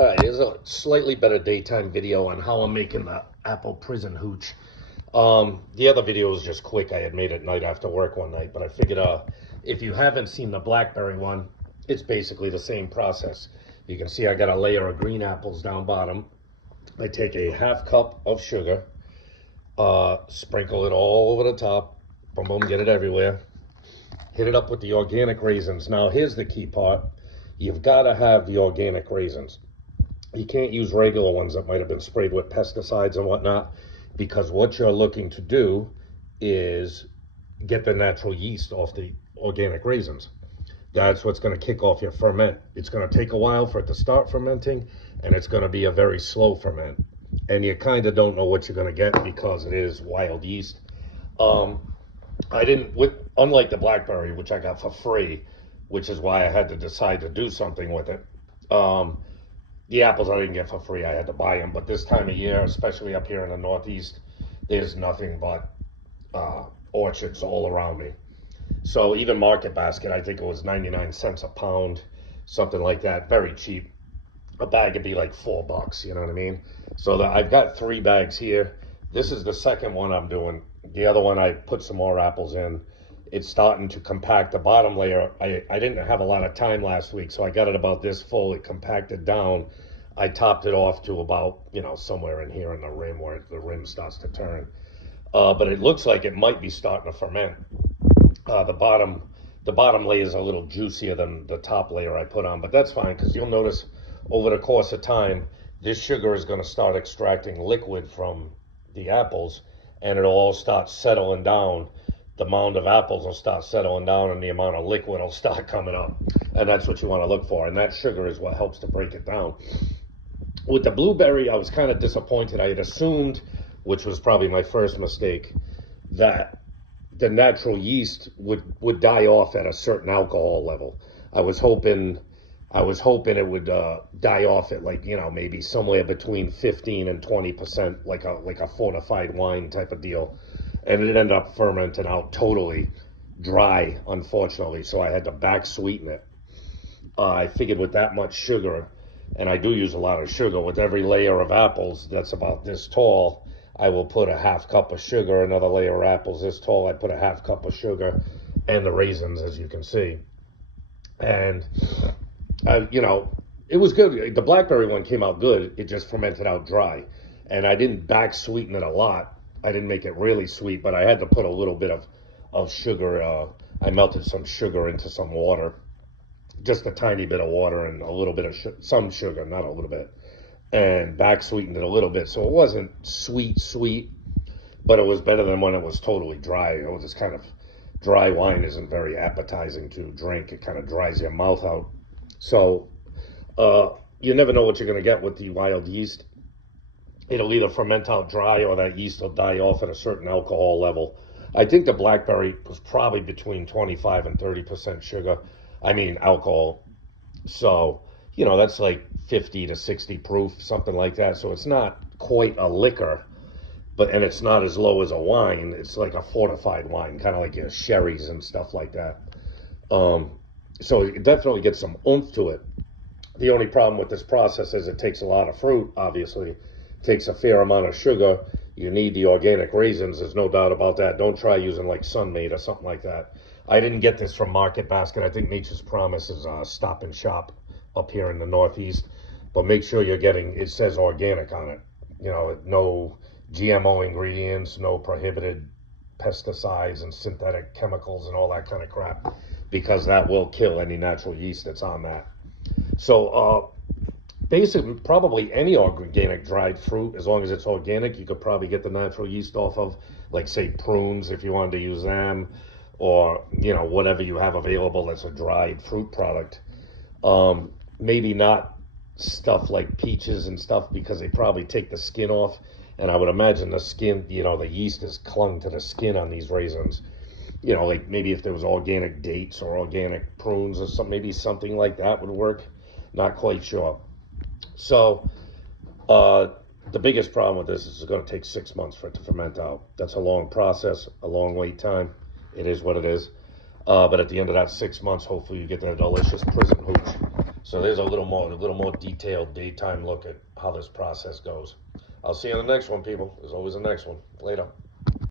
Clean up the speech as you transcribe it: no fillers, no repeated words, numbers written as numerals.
All right, here's a slightly better daytime video on how I'm making the apple prison hooch. The other video was just quick. I had made it night after work one night, but I figured if you haven't seen the blackberry one, it's basically the same process. You can see I got a layer of green apples down bottom. I take a half cup of sugar, sprinkle it all over the top, boom, boom, get it everywhere. Hit it up with the organic raisins. Now, here's the key part. You've got to have the organic raisins. You can't use regular ones that might have been sprayed with pesticides and whatnot, because what you're looking to do is get the natural yeast off the organic raisins. That's what's going to kick off your ferment. It's going to take a while for it to start fermenting, and it's going to be a very slow ferment. And you kind of don't know what you're going to get because it is wild yeast. Unlike the blackberry, which I got for free, which is why I had to decide to do something with it. The apples I didn't get for free, I had to buy them. But this time of year, especially up here in the Northeast, there's nothing but orchards all around me. So even Market Basket, I think it was 99 cents a pound, something like that, very cheap. A bag would be like $4, you know what I mean? So I've got 3 bags here. This is the second one I'm doing. The other one, I put some more apples in. It's starting to compact the bottom layer. I didn't have a lot of time last week, so I got it about this full. It compacted down. I topped it off to about, somewhere in here in the rim where the rim starts to turn. But it looks like it might be starting to ferment. The bottom layer is a little juicier than the top layer I put on, but that's fine, because you'll notice over the course of time, this sugar is going to start extracting liquid from the apples, and it'll all start settling down. The mound of apples will start settling down, and the amount of liquid will start coming up. And that's what you want to look for. And that sugar is what helps to break it down. With the blueberry, I was kind of disappointed. I had assumed, which was probably my first mistake, that the natural yeast would die off at a certain alcohol level. I was hoping it would die off at maybe somewhere between 15 and 20%, like a fortified wine type of deal. And it ended up fermenting out totally dry, unfortunately, so I had to back sweeten it. I figured with that much sugar, and I do use a lot of sugar, with every layer of apples that's about this tall, I will put a half cup of sugar. Another layer of apples this tall, I put a half cup of sugar, and the raisins, as you can see. And, it was good. The blackberry one came out good. It just fermented out dry. And I didn't back sweeten it a lot. I didn't make it really sweet, but I had to put a little bit of sugar. I melted some sugar into some water, just a tiny bit of water and a little bit of some sugar, not a little bit, and back sweetened it a little bit. So it wasn't sweet, but it was better than when it was totally dry. It was just kind of dry. Wine isn't very appetizing to drink. It kind of dries your mouth out. So you never know what you're going to get with the wild yeast. It'll either ferment out dry, or that yeast will die off at a certain alcohol level. I think the blackberry was probably between 25 and 30% sugar. I mean, alcohol. So, that's like 50 to 60 proof, something like that. So it's not quite a liquor, and it's not as low as a wine. It's like a fortified wine, kind of like your sherries and stuff like that. So it definitely gets some oomph to it. The only problem with this process is it takes a lot of fruit, obviously. Takes a fair amount of sugar. You need the organic raisins, there's no doubt about that. Don't try using like Sun-Maid or something like that. I didn't get this from Market Basket. I think Nature's Promise is Stop and Shop up here in the Northeast. But make sure you're getting, it says organic on it. No GMO ingredients, no prohibited pesticides and synthetic chemicals and all that kind of crap, because that will kill any natural yeast that's on that. So, basically, probably any organic dried fruit, as long as it's organic, you could probably get the natural yeast off of, like, say, prunes, if you wanted to use them, or, whatever you have available that's a dried fruit product. Maybe not stuff like peaches and stuff, because they probably take the skin off, and I would imagine the skin, the yeast is clung to the skin on these raisins. Like maybe if there was organic dates or organic prunes or something, maybe something like that would work. Not quite sure. So, the biggest problem with this is it's going to take 6 months for it to ferment out. That's a long process, a long wait time. It is what it is. But at the end of that 6 months, hopefully you get that delicious prison hooch. So there's a little more detailed daytime look at how this process goes. I'll see you on the next one, people. There's always a next one. Later.